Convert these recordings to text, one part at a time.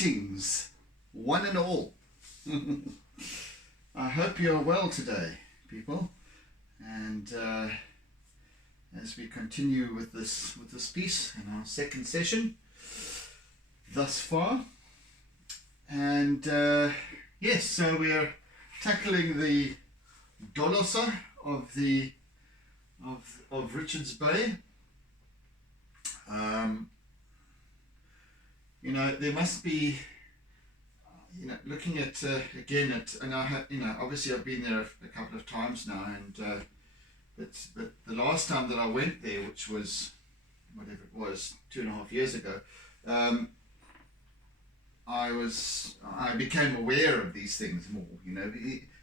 Greetings, one and all. I hope you're well today, people. And as we continue with this piece in our second session thus far, and yes, so we are tackling the dolosse of Richards Bay. You know, there must be, you know, looking at again at, and I have, you know, obviously I've been there a couple of times now, and but the last time that I went there, which was whatever it was, 2.5 years ago, I became aware of these things more. You know,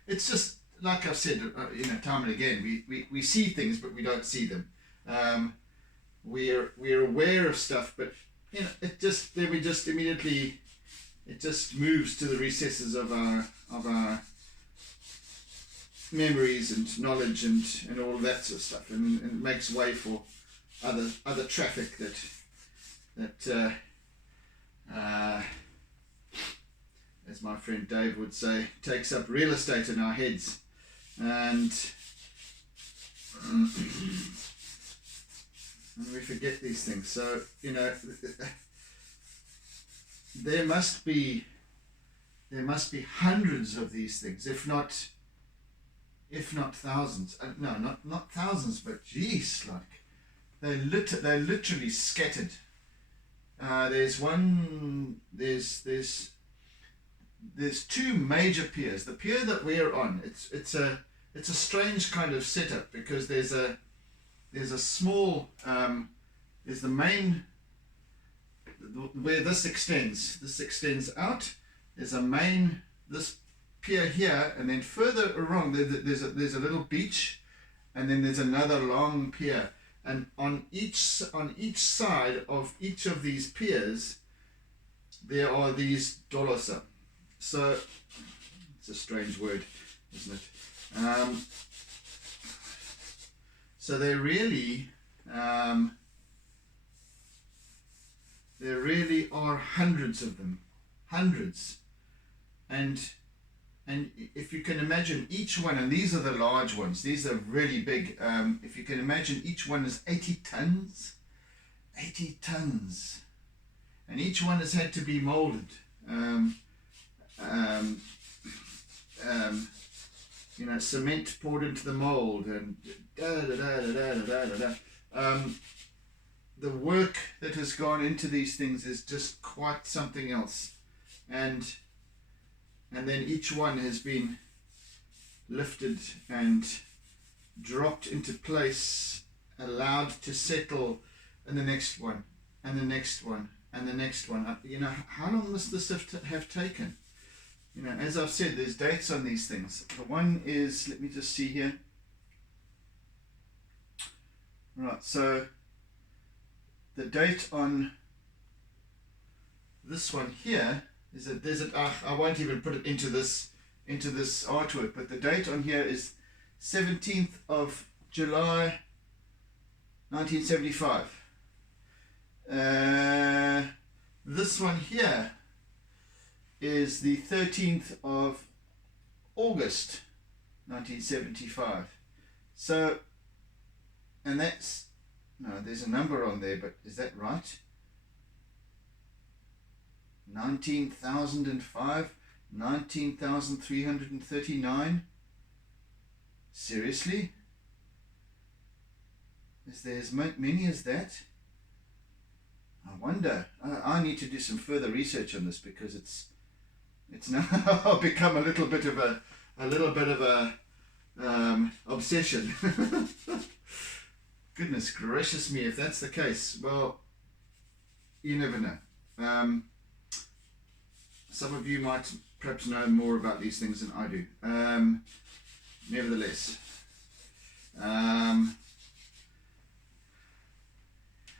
it's just like I've said, you know, time and again, we see things, but we don't see them. We're aware of stuff, but you know, we just immediately, it just moves to the recesses of our memories and knowledge and all of that sort of stuff, and makes way for other traffic that as my friend Dave would say, takes up real estate in our heads, and we forget these things. So, you know, there must be hundreds of these things, if not thousands. No, not thousands, but geez, like they're literally scattered. There's two major piers. The pier that we're on, it's a strange kind of setup, because there's a small, there's the main, where this extends out. There's a main, this pier here, and then further along there's a little beach, and then there's another long pier, and on each side of each of these piers there are these dolosse. So it's a strange word, isn't it? So there really are hundreds of them, hundreds, and if you can imagine each one, and these are the large ones, these are really big. If you can imagine, each one is 80 tons, and each one has had to be molded. You know, cement poured into the mold, and the work that has gone into these things is just quite something else, and then each one has been lifted and dropped into place, allowed to settle, and the next one, and the next one, and the next one. You know, how long must this have taken? You know, as I've said, there's dates on these things. The one is, let me just see here. Right, so the date on this one here is I won't even put it into this artwork, but the date on here is 17th of July 1975. This one here is the 13th of August 1975. So, and that's, no, there's a number on there, but is that right? 19,005, 19,339. Seriously? Is there as many as that? I wonder. I need to do some further research on this, because it's now become a little bit of a obsession. Goodness gracious me, if that's the case, well, you never know. Some of you might perhaps know more about these things than I do. Nevertheless,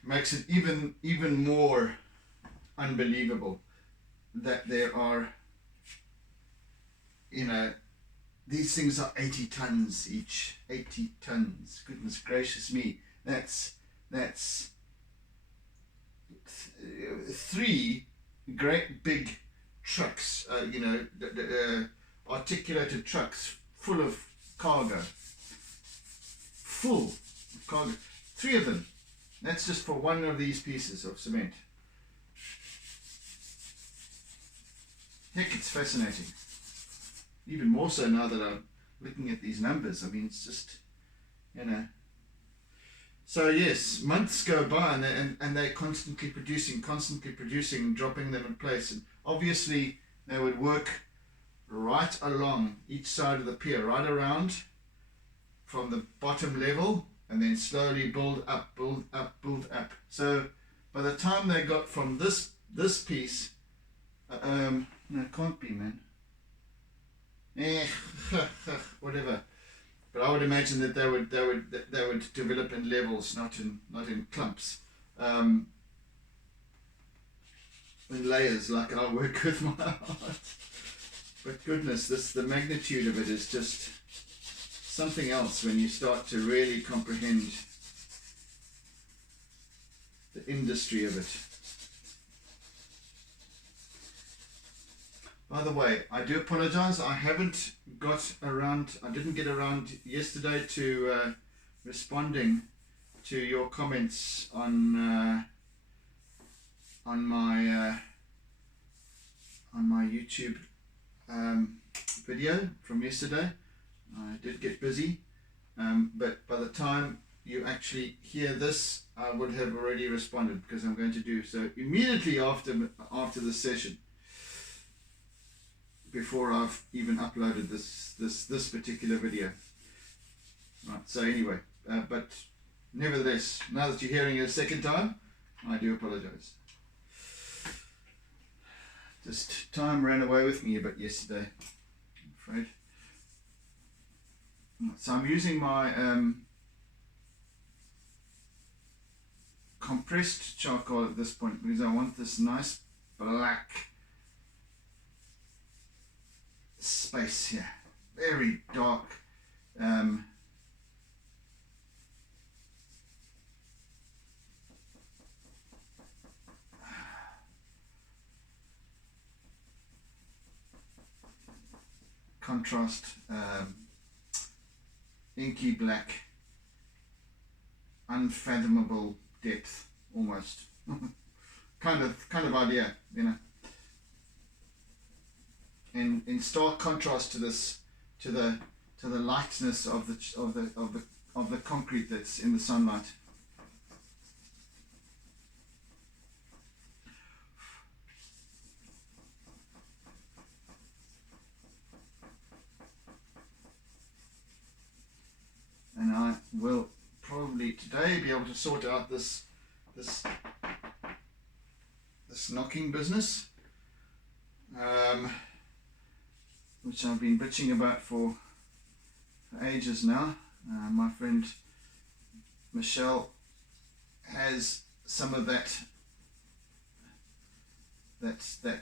makes it even more unbelievable that there are, you know, these things are 80 tons each. 80 tons. Goodness gracious me. That's three great big trucks, articulated trucks full of cargo. Full of cargo. 3 of them. That's just for one of these pieces of cement. Heck, it's fascinating. Even more so now that I'm looking at these numbers. I mean, it's just, So yes, months go by and they're constantly producing, dropping them in place. And obviously they would work right along each side of the pier, right around from the bottom level, and then slowly build up. So by the time they got from this piece, no, it can't be, man. Whatever. But I would imagine that they would develop in levels, not in clumps, in layers like I work with my art. But goodness, the magnitude of it is just something else when you start to really comprehend the industry of it. By the way, I do apologize. I didn't get around yesterday to responding to your comments on my YouTube video from yesterday. I did get busy, but by the time you actually hear this, I would have already responded, because I'm going to do so immediately after the session, before I've even uploaded this particular video. Right, so anyway, but nevertheless, now that you're hearing it a second time, I do apologize. Just time ran away with me a bit yesterday, I'm afraid. So I'm using my compressed charcoal at this point, because I want this nice black space here, very dark. Contrast, inky black, unfathomable depth, almost. kind of idea, in stark contrast to this, to the lightness of the concrete that's in the sunlight. And I will probably today be able to sort out this knocking business, which I've been bitching about for ages now. My friend Michelle has some of that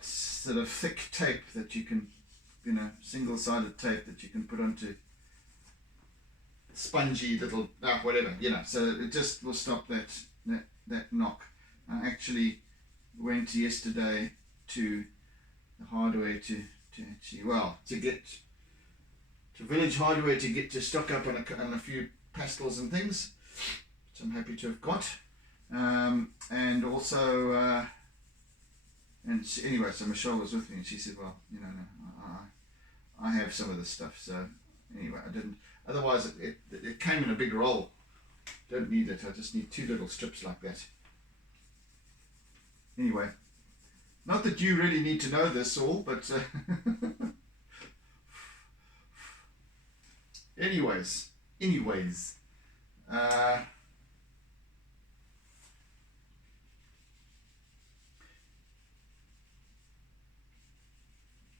sort of thick tape that you can, single-sided tape that you can put onto spongy little whatever, so it just will stop that knock. I actually went yesterday to the hardware to get to Village Hardware to stock up on a few pastels and things, which I'm happy to have got, and also anyway, so Michelle was with me and she said, well, no, I have some of this stuff, so anyway, I didn't. Otherwise, it came in a big roll. Don't need it. I just need 2 little strips like that. Anyway, not that you really need to know this all, but anyways.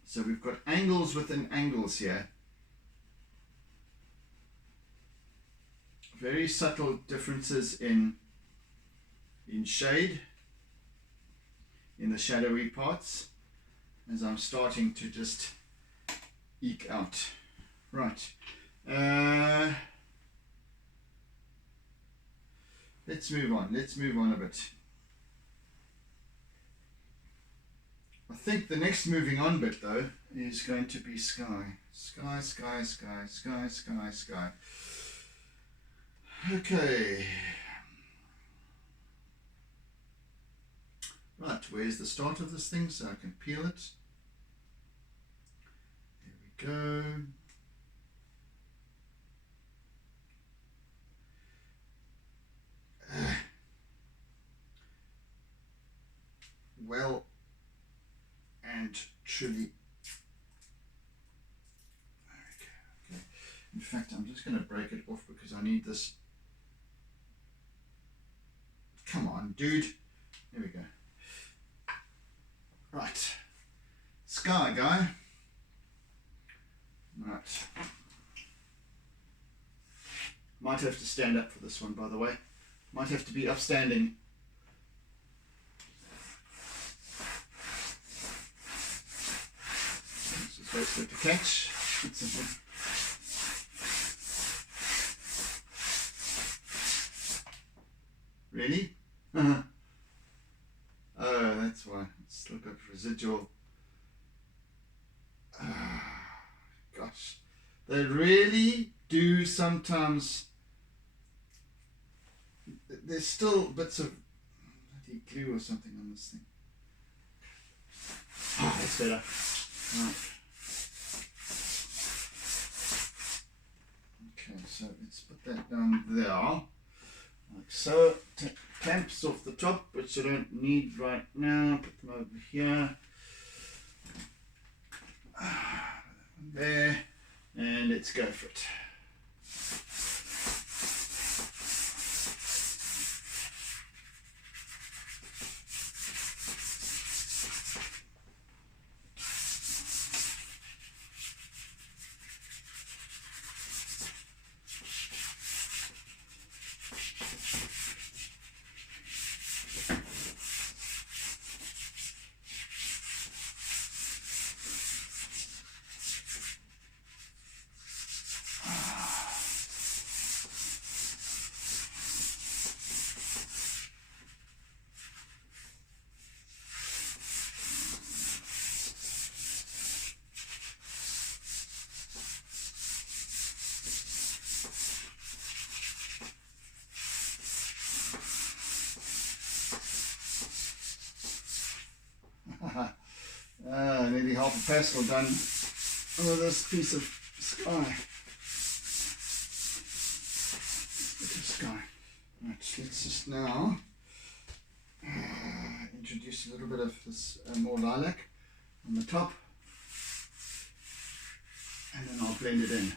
So we've got angles within angles here. Very subtle differences in shade, in the shadowy parts, as I'm starting to just eke out. Right. Let's move on a bit. I I think the next moving on bit though is going to be sky. Sky, sky, sky, sky, sky, sky. Okay. Right, where's the start of this thing so I can peel it? There we go. Well and truly. There we go. Okay. In fact, I'm just going to break it off because I need this. Come on, dude. There we go. Right. Sky guy. Right. Might have to stand up for this one, by the way. Might have to be upstanding. This is wait for it to catch. It's simple. Really? Oh, that's why. It's still got residual. Gosh. They really do sometimes. There's still bits of bloody glue or something on this thing. Oh, that's better. Right. Okay, so let's put that down there. Like so. Take clamps off the top, which I don't need right now. Put them over here. There. And let's go for it. Nearly half a pastel done with this piece of sky. Bit of sky. Right, let's just now introduce a little bit of this more lilac on the top, and then I'll blend it in.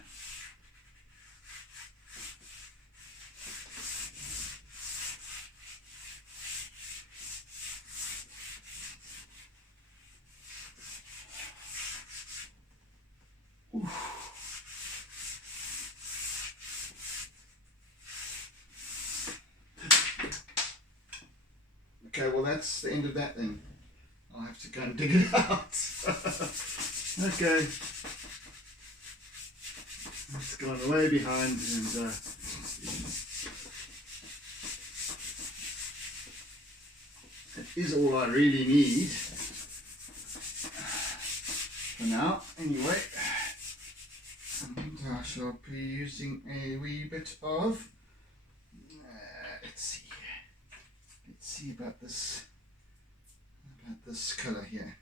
Okay, well that's the end of that then. I'll have to go and dig it out. Okay. It's gone way behind and that is all I really need for now. Anyway, and I shall be using a wee bit of, let's see about this colour here.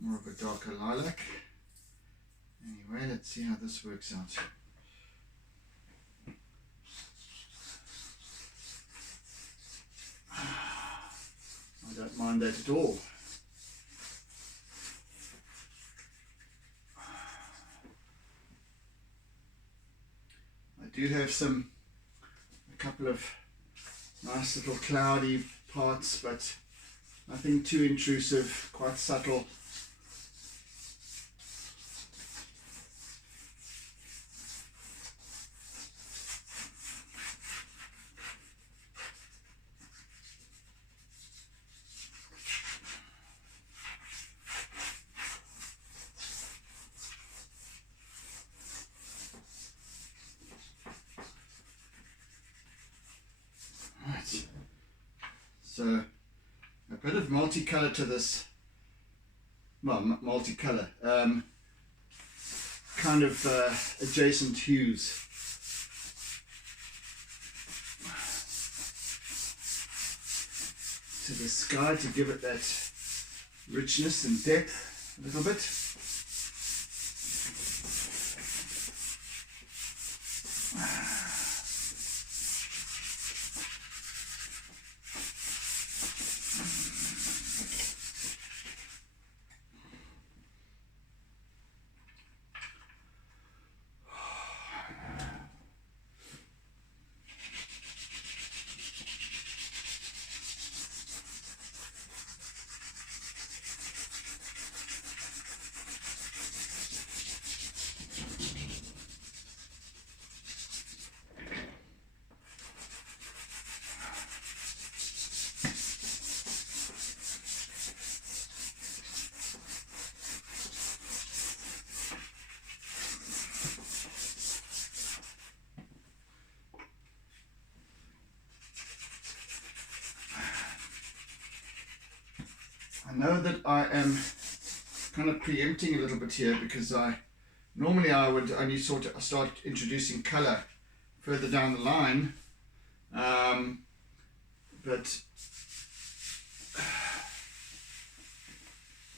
More of a darker lilac. Anyway, let's see how this works out. I don't mind that at all. I do have a couple of nice little cloudy parts, but nothing too intrusive, quite subtle. So a bit of multicolour to this, well, multicolour, kind of adjacent hues. To the sky to give it that richness and depth a little bit. I know that I am kind of preempting a little bit here because normally I would only start introducing colour further down the line, but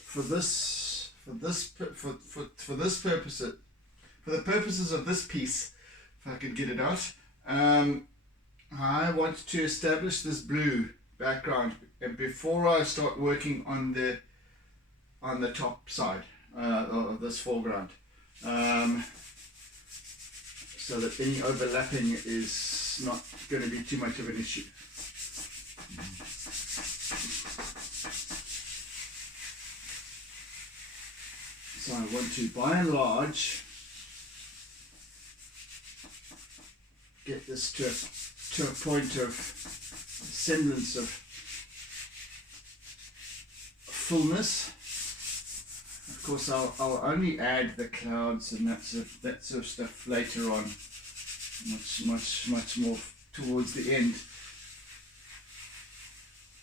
for the purposes of this piece, if I could get it out, I want to establish this blue background before I start working on the top side of this foreground, so that any overlapping is not going to be too much of an issue. So I want to, by and large, get this to a point of semblance of fullness. Of course, I'll only add the clouds and that sort of stuff later on, much more towards the end.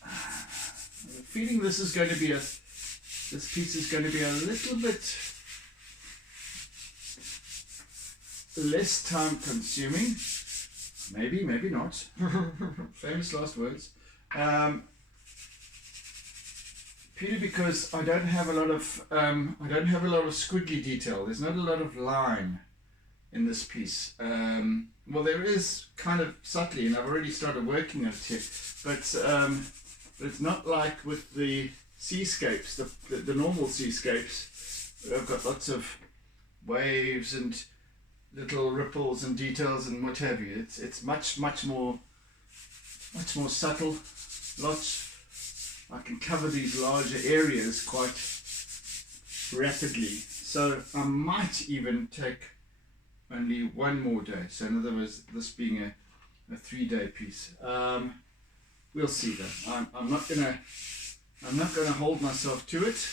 I have a feeling this piece is going to be a little bit less time consuming. Maybe not. Famous last words. Purely because I don't have a lot of squiggly detail. There's not a lot of line in this piece. Well, there is kind of subtly, and I've already started working on it here. But it's not like with the seascapes, the normal seascapes. I've got lots of waves and little ripples and details and what have you. It's much more subtle. I can cover these larger areas quite rapidly. So I might even take only one more day. So in other words, this being a 3-day piece. We'll see though. I'm not gonna hold myself to it.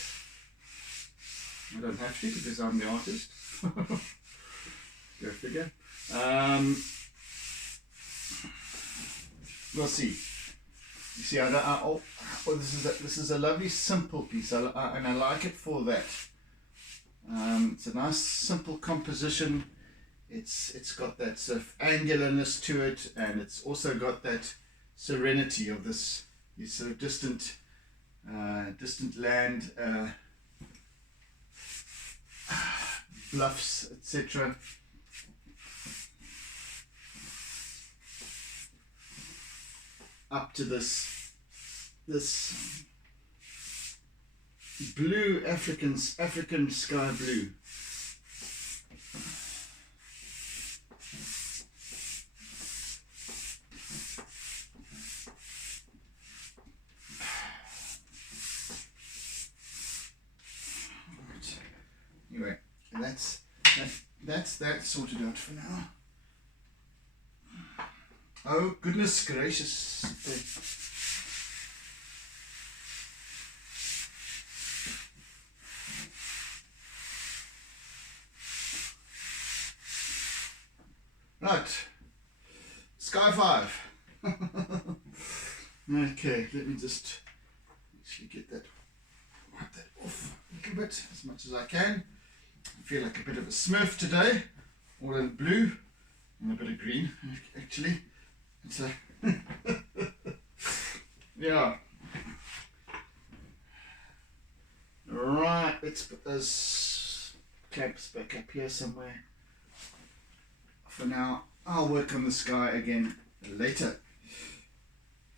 I don't have to because I'm the artist. Go figure. We'll see. You see, this is a lovely simple piece, and I like it for that. It's a nice simple composition. It's got that sort of angularness to it, and it's also got that serenity of these sort of distant land, bluffs, etc. Up to this blue African sky blue. Anyway, that's that sorted out for now. Oh, goodness gracious. Right. Sky 5. Okay, let me just actually wipe that off a little bit as much as I can. I feel like a bit of a Smurf today, all in blue and a bit of green actually. It's a yeah. Right, let's put those clamps back up here somewhere. For now, I'll work on the sky again later.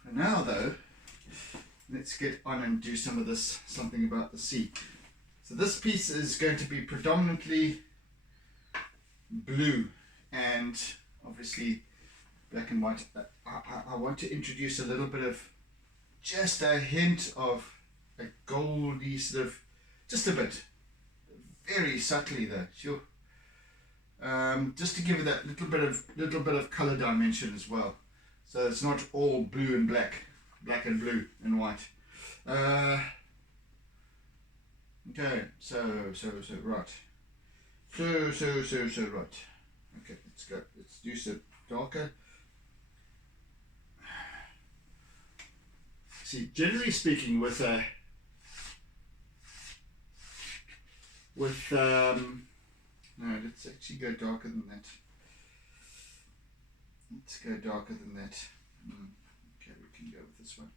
For now though, let's get on and do something about the sea. So this piece is going to be predominantly blue and obviously black and white. I want to introduce a little bit of, just a hint of a goldy sort of, just a bit, very subtly though, sure. Just to give it that little bit of color dimension as well. So it's not all blue and black and blue and white. Okay, so right. So right. Okay, let's go. Let's do some darker. See, generally speaking, with no, let's actually go darker than that. Let's go darker than that. Okay, we can go with this one.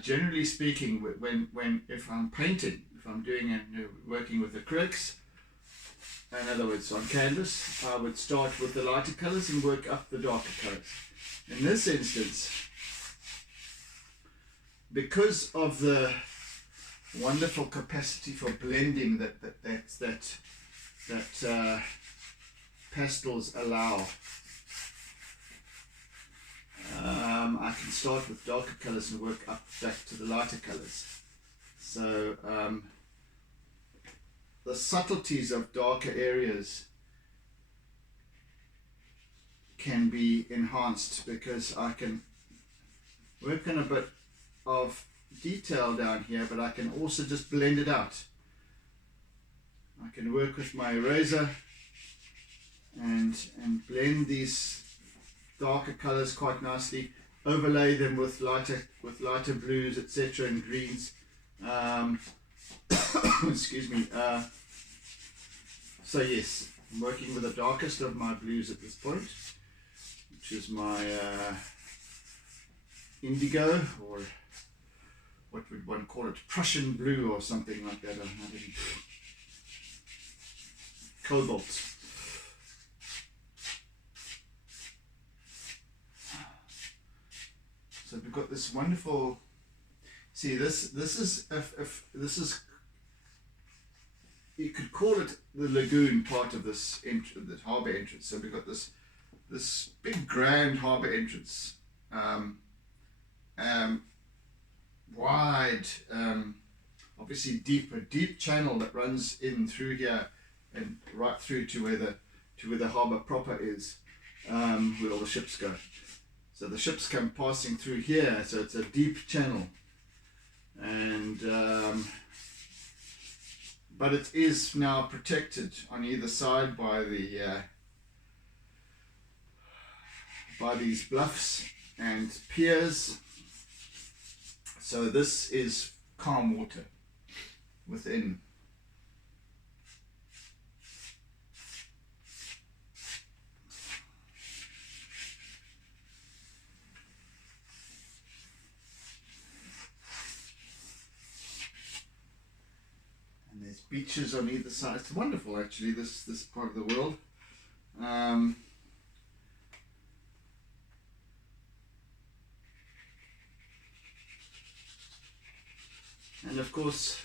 Generally speaking, if I'm painting, if I'm doing working with acrylics, in other words on canvas, I would start with the lighter colors and work up the darker colors. In this instance, because of the wonderful capacity for blending that pastels allow, I can start with darker colors and work up back to the lighter colors. So the subtleties of darker areas can be enhanced because I can work on a bit of detail down here, but I can also just blend it out. I can work with my eraser and blend these darker colors quite nicely, overlay them with lighter blues, etc., and greens. Excuse me. So yes, I'm working with the darkest of my blues at this point, which is my indigo, or what would one call it, Prussian blue or something like that. Cobalt. So we've got this wonderful. See, this is you could call it the lagoon part of this the harbour entrance. So we've got this big grand harbour entrance, wide, obviously a deep channel that runs in through here and right through to where the harbour proper is, where all the ships go. So the ships come passing through here, so it's a deep channel, and but it is now protected on either side by these bluffs and piers. So this is calm water within. And there's beaches on either side. It's wonderful actually, this part of the world. And of course,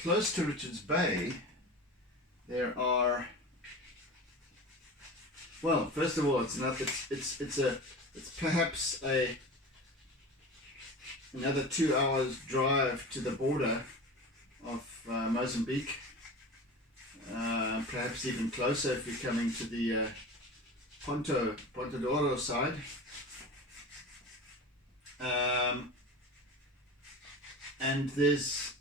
close to Richards Bay, there are, well, first of all, it's perhaps another 2 hours drive to the border of Mozambique, perhaps even closer if you're coming to the Ponta d'Oro side. And there's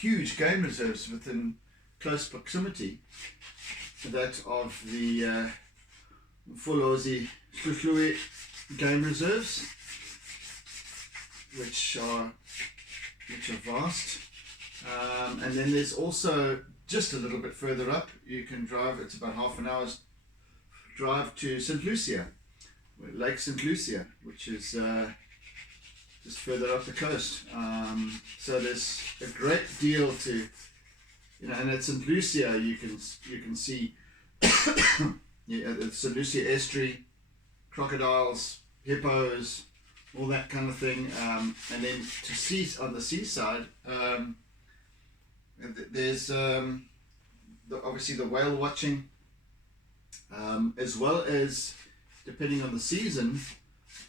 huge game reserves within close proximity to that of the Full Aussie Sluhlui game reserves. which are vast. And then there's also just a little bit further up. You can drive. It's about half an hour's drive to St. Lucia, Lake St. Lucia, which is just further up the coast. So there's a great deal to, and at St. Lucia you can see the St. Lucia estuary, crocodiles, hippos, all that kind of thing. And then to see on the seaside, there's obviously the whale watching, as well as, depending on the season,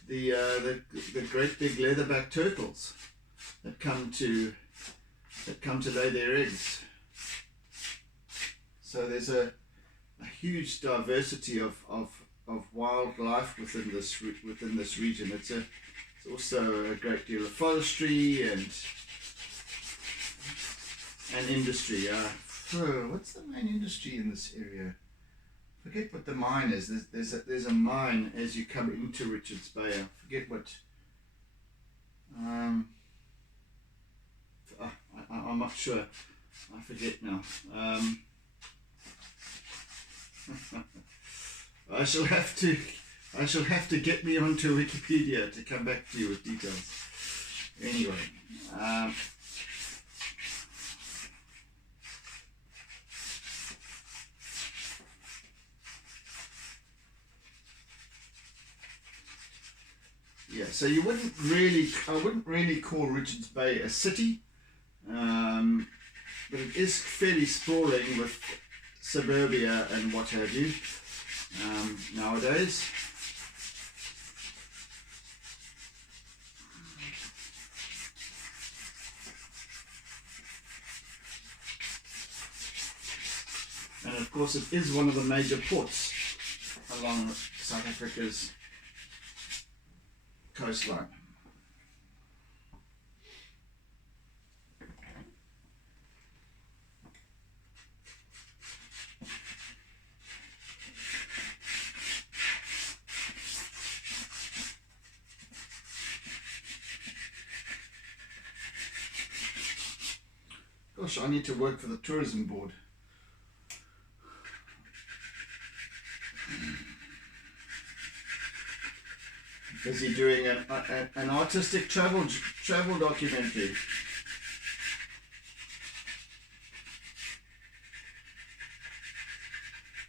the great big leatherback turtles that come to lay their eggs. So there's a huge diversity of wildlife within this region. It's also a great deal of forestry and industry. What's the main industry in this area? Forget what the mine is. There's a mine as you come into Richards Bay. I forget what. I'm not sure. I forget now. I shall have to get me onto Wikipedia to come back to you with details. Anyway. Yeah, so I wouldn't really call Richards Bay a city, but it is fairly sprawling with suburbia and what have you nowadays. And of course it is one of the major ports along South Africa's coastline. Gosh, I need to work for the tourism board. Busy doing an artistic travel documentary.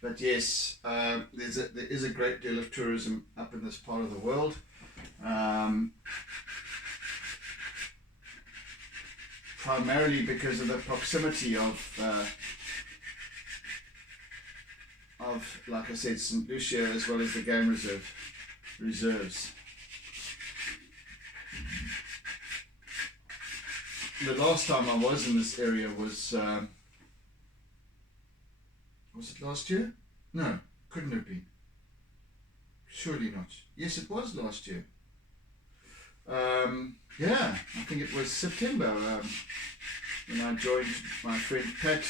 But yes, there is a great deal of tourism up in this part of the world. Primarily because of the proximity of, like I said, St. Lucia, as well as the game reserves. The last time I was in this area was it last year? No, couldn't have been. Surely not. Yes, it was last year. Yeah, I think it was September when I joined my friend Pat.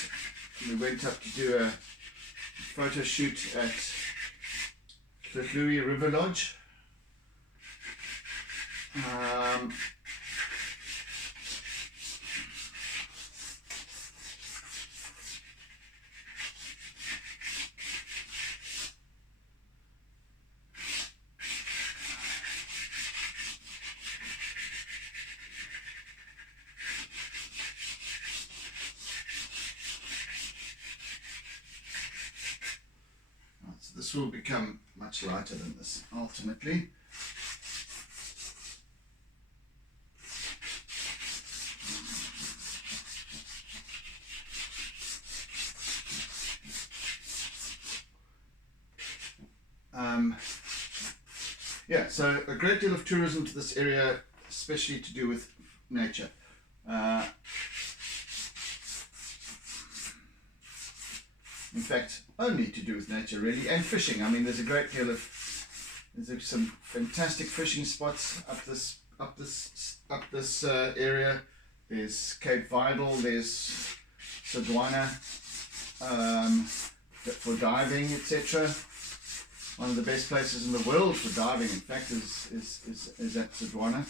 We went up to do a photo shoot at the Louis River Lodge. This will become much lighter than this ultimately. Yeah, so a great deal of tourism to this area, especially to do with nature. In fact, only to do with nature really, and fishing. I mean, there's a great deal of, there's some fantastic fishing spots up this area. There's Cape Vidal, there's Sodwana for diving, etc. One of the best places in the world for diving, in fact, is at Sodwana.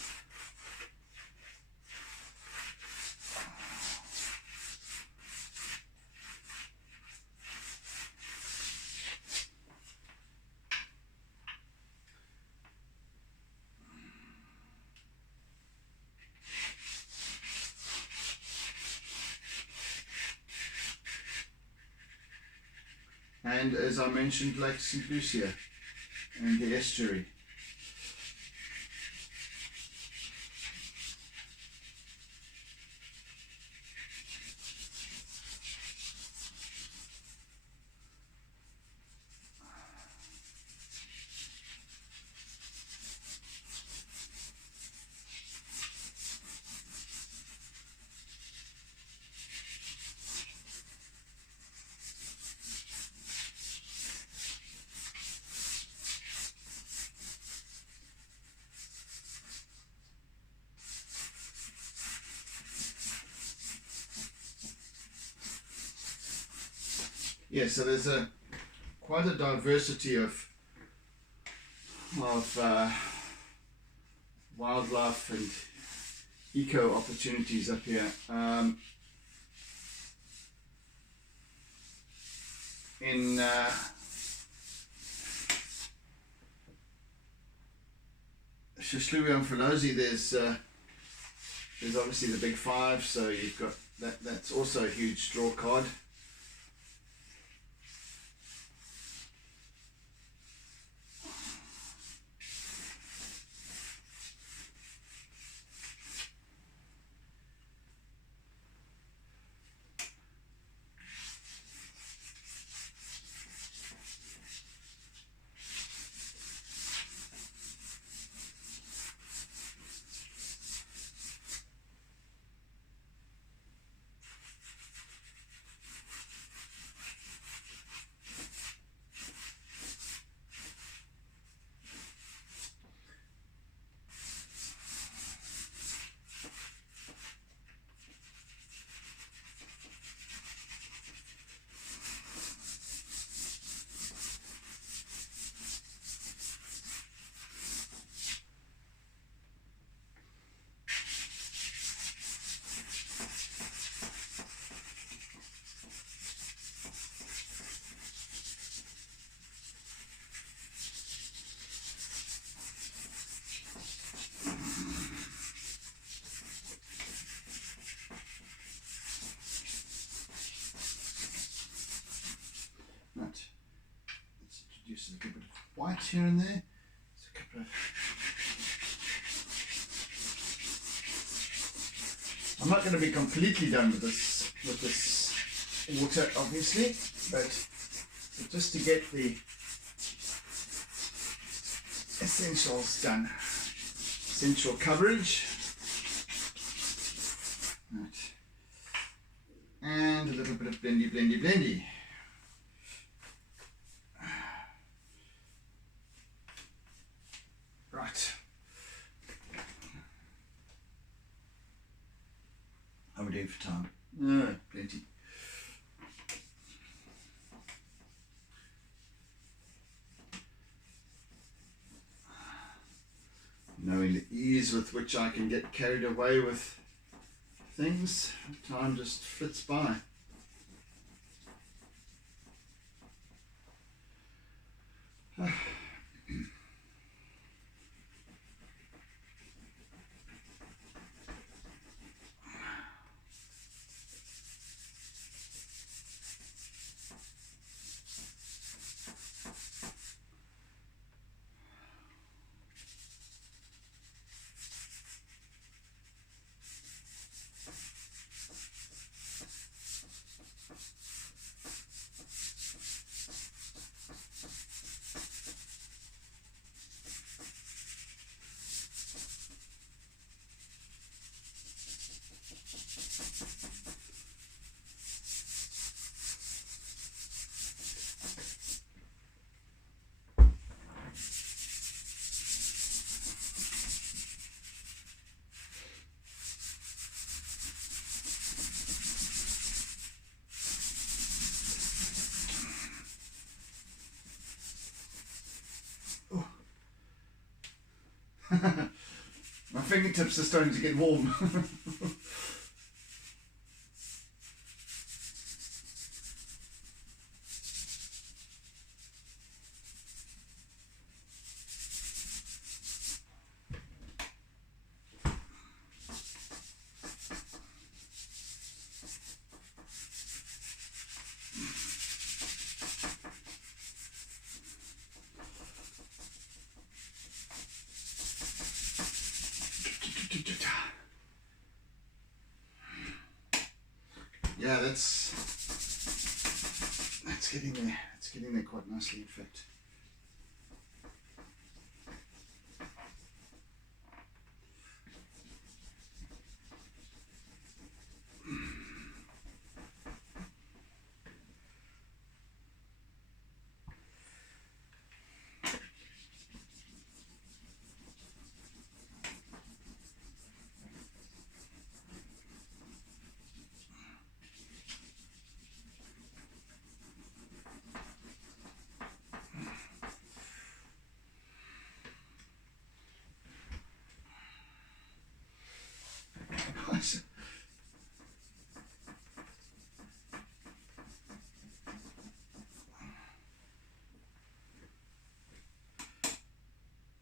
and as I mentioned, Lake St. Lucia and the estuary. Yeah, so there's quite a diversity of wildlife and eco opportunities up here. In Shishluwe and Filosi, there's obviously the big five, so you've got that's also a huge draw card. Let's introduce a little bit of white here and there. There's a couple of... I'm not going to be completely done with this water, obviously, but just to get the essentials done. Essential coverage. Right. And a little bit of blendy. Right. How are we doing for time? No, plenty. Knowing the ease with which I can get carried away with things, time just flits by. My fingertips are starting to get warm. Yeah, that's getting there. It's getting there quite nicely, in fact.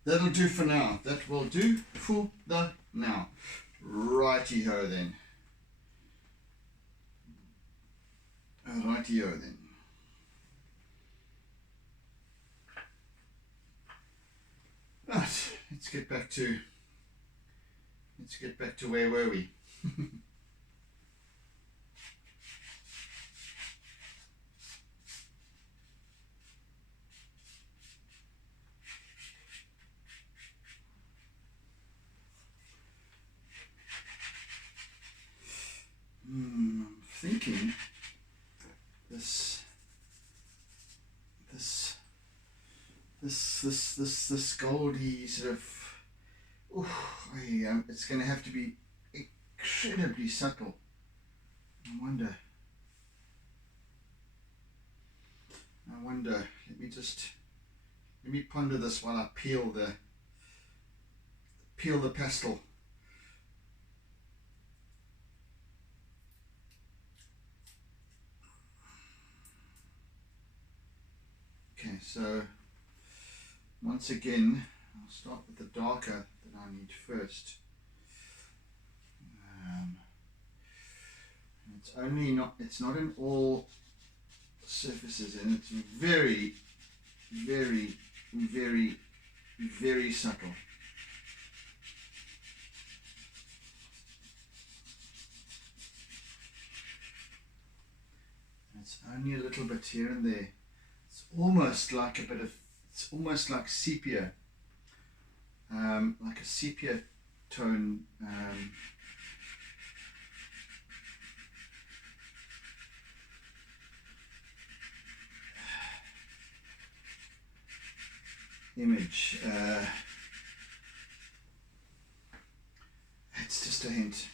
That'll do for now. That will do for the now. Righty-ho then. Righty-ho then. Right, let's get back to where were we? I'm thinking this goldy sort of, it's going to have to be incredibly subtle. I wonder. Let me ponder this while I peel the pastel. Okay, so once again, I'll start with the darker that I need first. It's not in all surfaces, and it's very, very, very, very subtle. It's only a little bit here and there. It's almost like it's almost like sepia, like a sepia tone. Image. It's just a hint.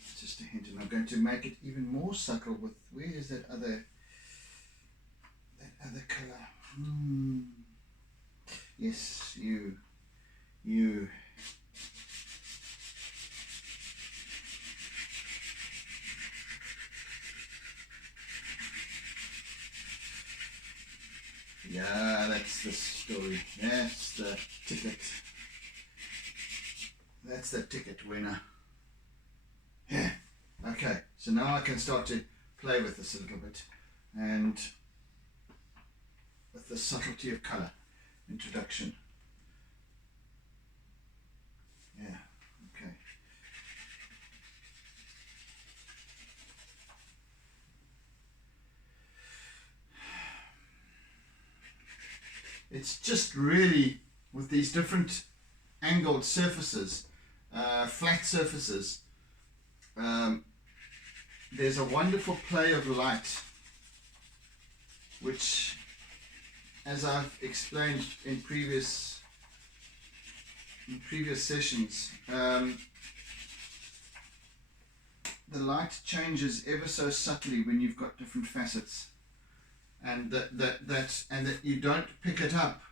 It's just a hint, and I'm going to make it even more subtle with, where is that other color? Yes, you. Yeah, that's the story. That's the ticket. That's the ticket winner. Yeah. Okay, so now I can start to play with this a little bit, and with the subtlety of color. Introduction. Yeah, okay. It's just really, with these different angled surfaces, flat surfaces, there's a wonderful play of light, which, as I've explained in previous sessions, the light changes ever so subtly when you've got different facets, and that you don't pick it up.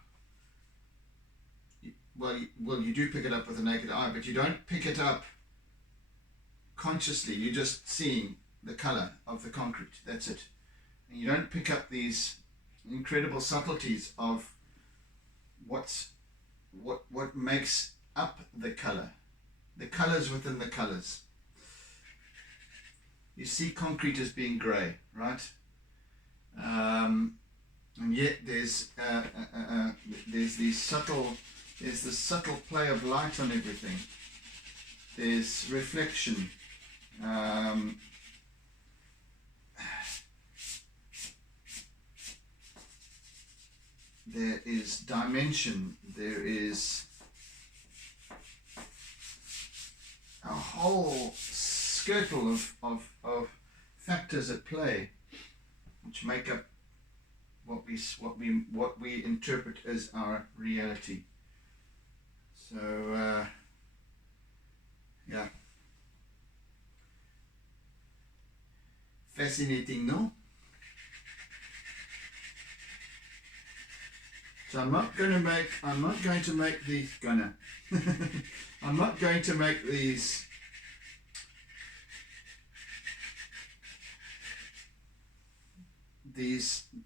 Well, you do pick it up with the naked eye, but you don't pick it up consciously. You're just seeing the color of the concrete. That's it. And you don't pick up these incredible subtleties of what makes up the colors within the colors. You see concrete as being grey, right? And yet there's this subtle play of light on everything. There's reflection. There is dimension, there is a whole skirtle of factors at play which make up what we interpret as our reality. So yeah, fascinating, no? So I'm not going to make these I'm not going to make these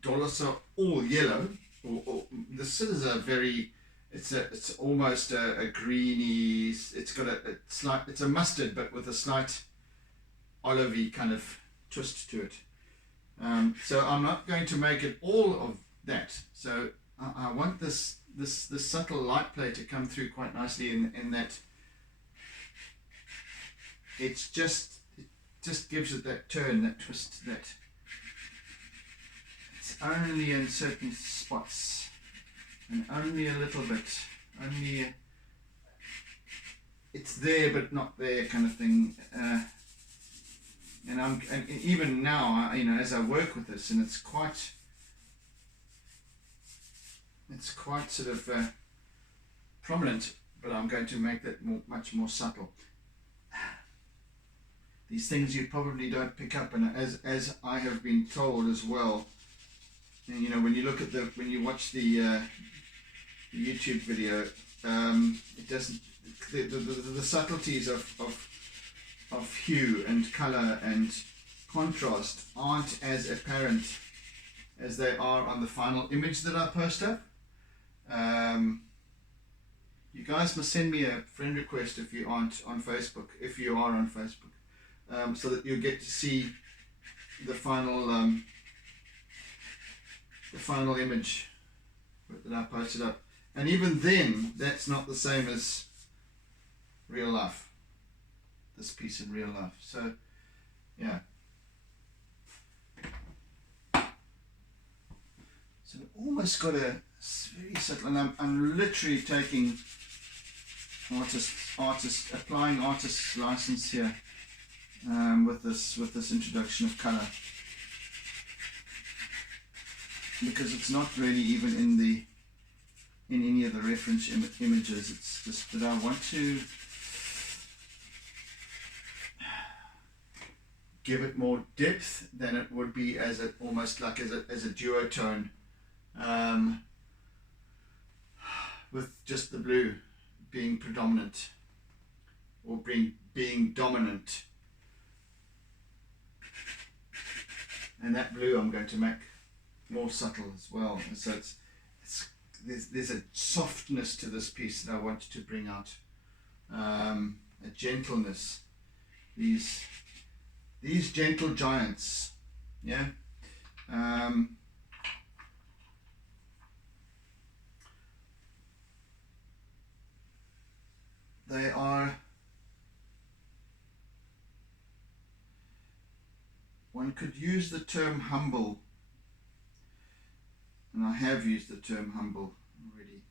dolosse are all yellow, or the scissors are very, it's almost a greeny, it's got a slight, it's a mustard but with a slight olivey kind of twist to it. So I'm not going to make it all of that. So I want this subtle light play to come through quite nicely in that it just gives it that turn, that twist, that it's only in certain spots and only a little bit, only it's there but not there kind of thing. And even now, you know, as I work with this, and it's quite sort of prominent, but I'm going to make that much more subtle. These things you probably don't pick up, and as I have been told as well, and you know, when you look at when you watch the YouTube video, it doesn't, the subtleties of hue and color and contrast aren't as apparent as they are on the final image that I post up. You guys must send me a friend request if you aren't on Facebook, if you are on Facebook, so that you'll get to see the final image that I posted up. And even then, that's not the same as real life, this piece in real life. So yeah, so I've almost got a very subtle, and I'm literally taking applying artist's license here, with this introduction of color, because it's not really even in any of the reference images. It's just that I want to give it more depth than it would be as almost like as a duotone, with just the blue being predominant or being dominant. And that blue I'm going to make more subtle as well. And so there's a softness to this piece that I wanted to bring out, a gentleness. These gentle giants, yeah. They are, one could use the term humble, and I have used the term humble already,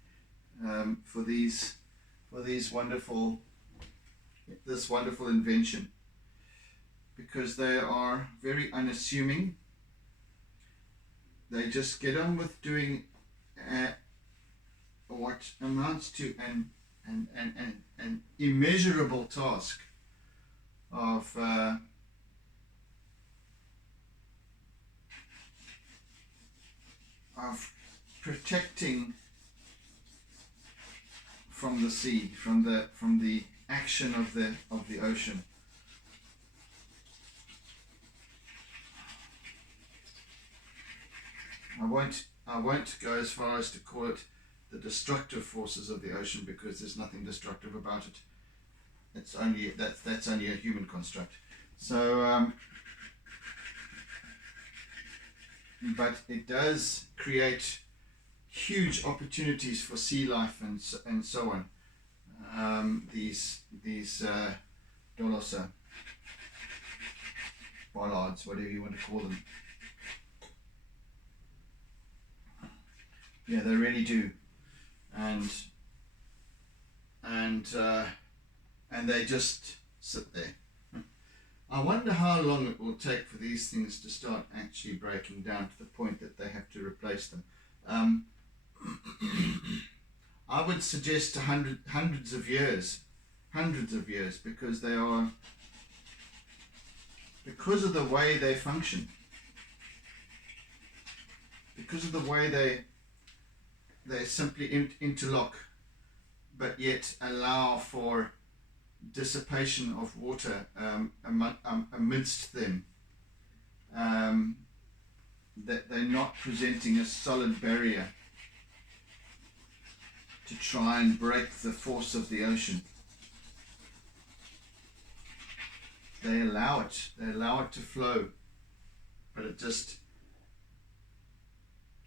for this wonderful invention, because they are very unassuming. They just get on with doing what amounts to an immeasurable task of protecting from the sea, from the action of the ocean. I won't go as far as to call it the destructive forces of the ocean, because there's nothing destructive about it. It's only that's only a human construct. So, but it does create huge opportunities for sea life and so on. These dolosse. bollards, whatever you want to call them. Yeah, they really do, and they just sit there. I wonder how long it will take for these things to start actually breaking down to the point that they have to replace them. I would suggest hundreds of years, because they are, because of the way they function, because of the way they simply interlock, but yet allow for dissipation of water amidst them, that they're not presenting a solid barrier to try and break the force of the ocean. They allow it to flow, but it just,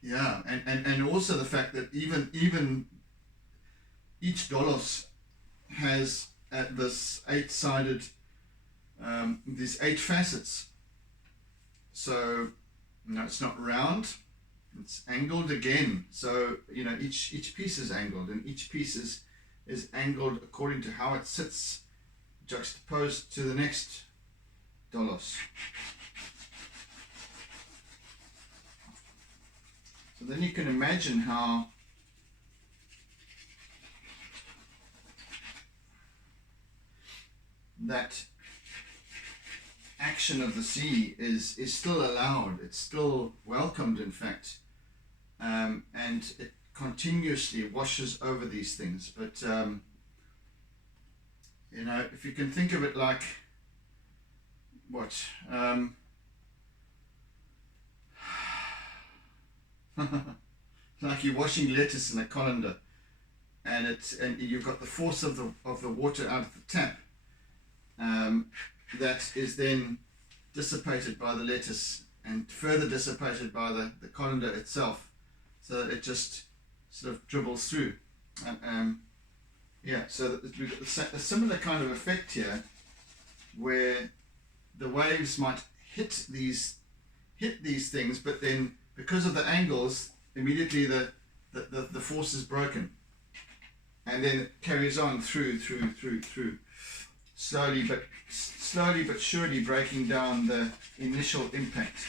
yeah, and also the fact that even each Dolos has at this eight-sided, these 8 facets. So, no, it's not round, it's angled again. So, each piece is angled, and each piece is angled according to how it sits, juxtaposed to the next Dolos. So then you can imagine how that action of the sea is still allowed, it's still welcomed, in fact, and it continuously washes over these things. But if you can think of it like like you're washing lettuce in a colander, and you've got the force of the water out of the tap, that is then dissipated by the lettuce and further dissipated by the colander itself, so that it just sort of dribbles through. So that we've got a similar kind of effect here, where the waves might hit these things, but then because of the angles, immediately the force is broken, and then it carries on through, slowly but surely breaking down the initial impact.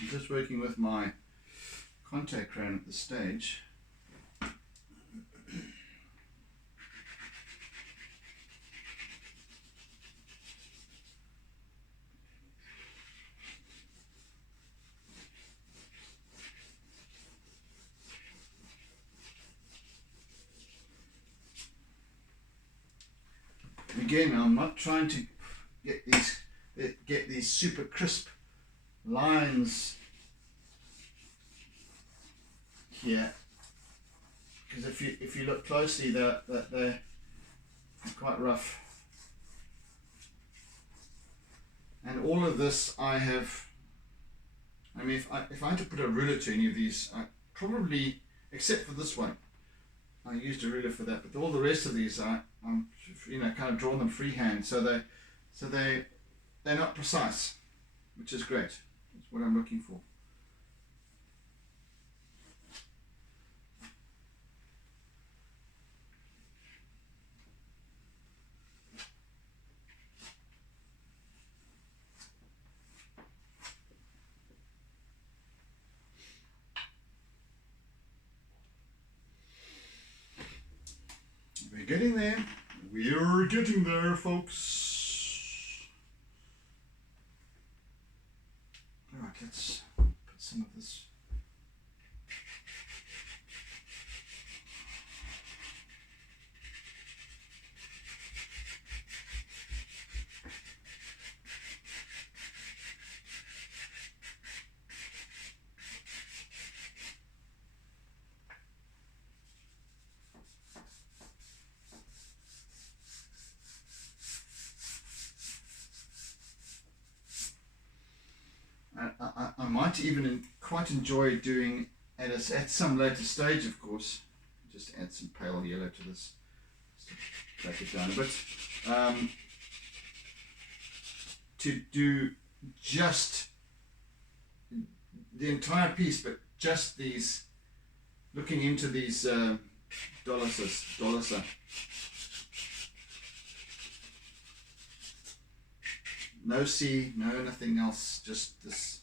I'm just working with my contact crayon at this stage. Again, I'm not trying to get these super crisp lines here, because if you look closely, they're quite rough. And all of this if I had to put a ruler to any of these, I probably, except for this one, I used a ruler for that, but all the rest of these I'm kind of drawn them freehand, so they're not precise, which is great. That's what I'm looking for. We're getting there. We're getting there, folks. All right, let's put some of this. might even quite enjoy doing at some later stage, of course. Just add some pale yellow to this, just to break it down a bit. To do just the entire piece, but just these, looking into these dolosse. No sea, no nothing else. Just this,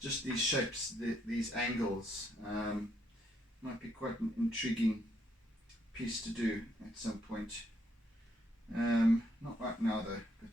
just these shapes, these angles. Might be quite an intriguing piece to do at some point. Not right now though, but.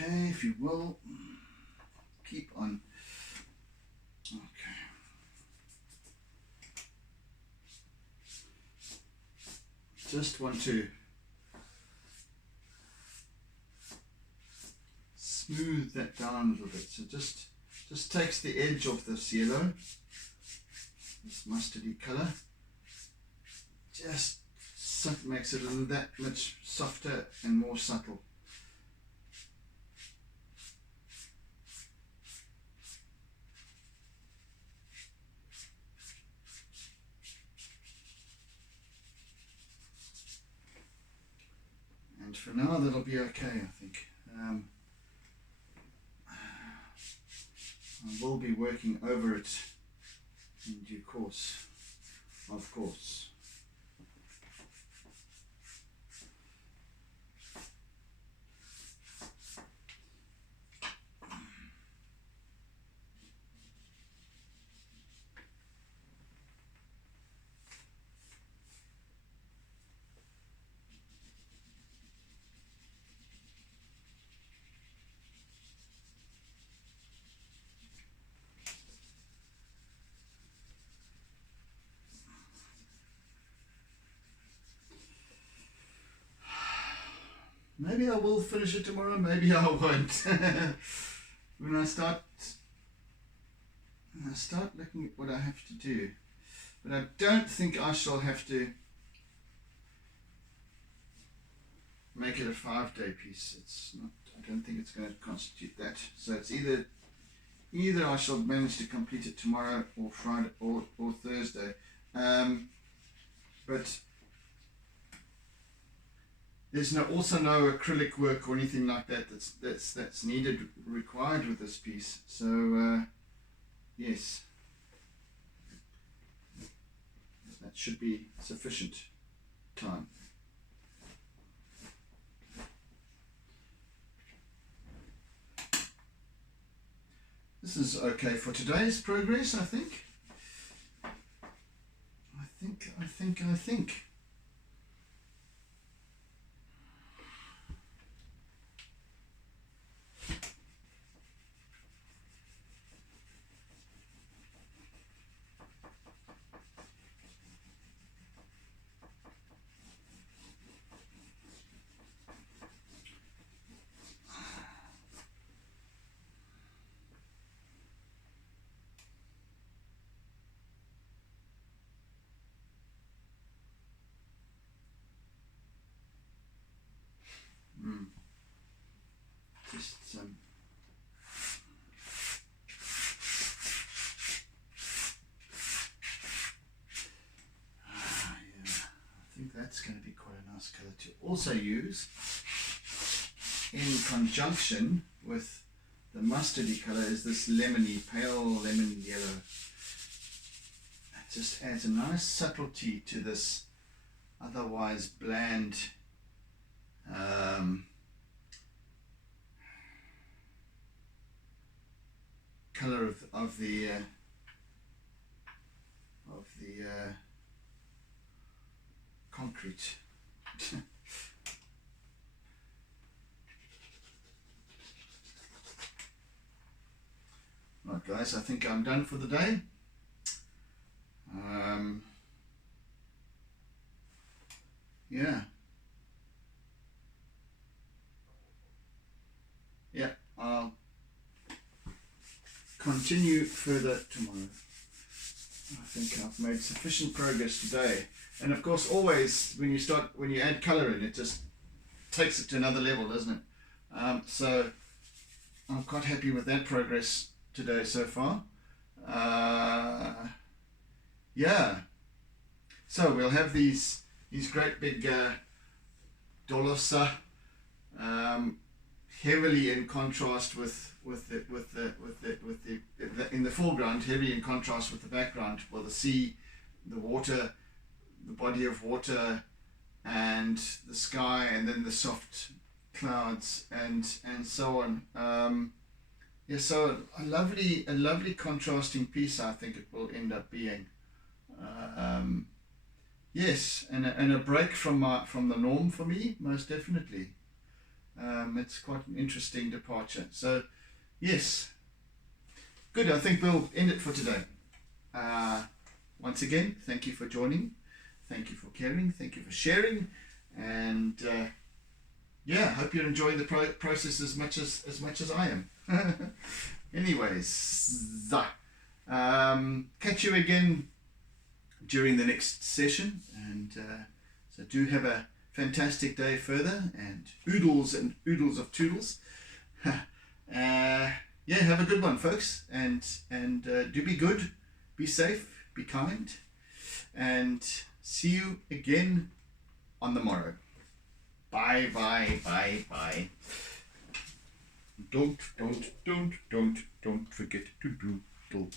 Okay, if you will, keep on. Okay. Just want to smooth that down a little bit. So just takes the edge off this yellow, this mustardy color. Just makes it that much softer and more subtle. And for now, that'll be okay, I think. I will be working over it in due course, of course. Maybe I will finish it tomorrow, maybe I won't. When I start looking at what I have to do. But I don't think I shall have to make it a 5-day piece. It's not. I don't think it's going to constitute that. So it's either I shall manage to complete it tomorrow or Friday or Thursday. But there's also no acrylic work or anything like that that's required with this piece. So yes, that should be sufficient time. This is okay for today's progress, I think. I think. Just some. Yeah, I think that's going to be quite a nice colour to also use in conjunction with the mustardy colour is this lemony, pale lemon yellow. It just adds a nice subtlety to this otherwise bland color of the concrete. Right, guys, I think I'm done for the day. Yeah, I'll continue further tomorrow. I think I've made sufficient progress today. And of course, always when you add colour in, it just takes it to another level, doesn't it? So I'm quite happy with that progress today so far. Yeah. So we'll have these great big dolosse, heavily in contrast with the in the foreground, heavy in contrast with the background, well, the sea, the water, the body of water, and the sky, and then the soft clouds, and so on. Yeah, so a lovely contrasting piece, I think it will end up being. Yes, and a break from the norm for me, most definitely. It's quite an interesting departure. So, yes, good. I think we'll end it for today. Once again, thank you for joining. Thank you for caring. Thank you for sharing. And yeah, hope you're enjoying the process as much as I am. Anyways, catch you again during the next session, and so do have a fantastic day further, and oodles of toodles. Yeah, have a good one, folks, and do be good, be safe, be kind, and see you again on the morrow. Bye. Don't forget to doodle.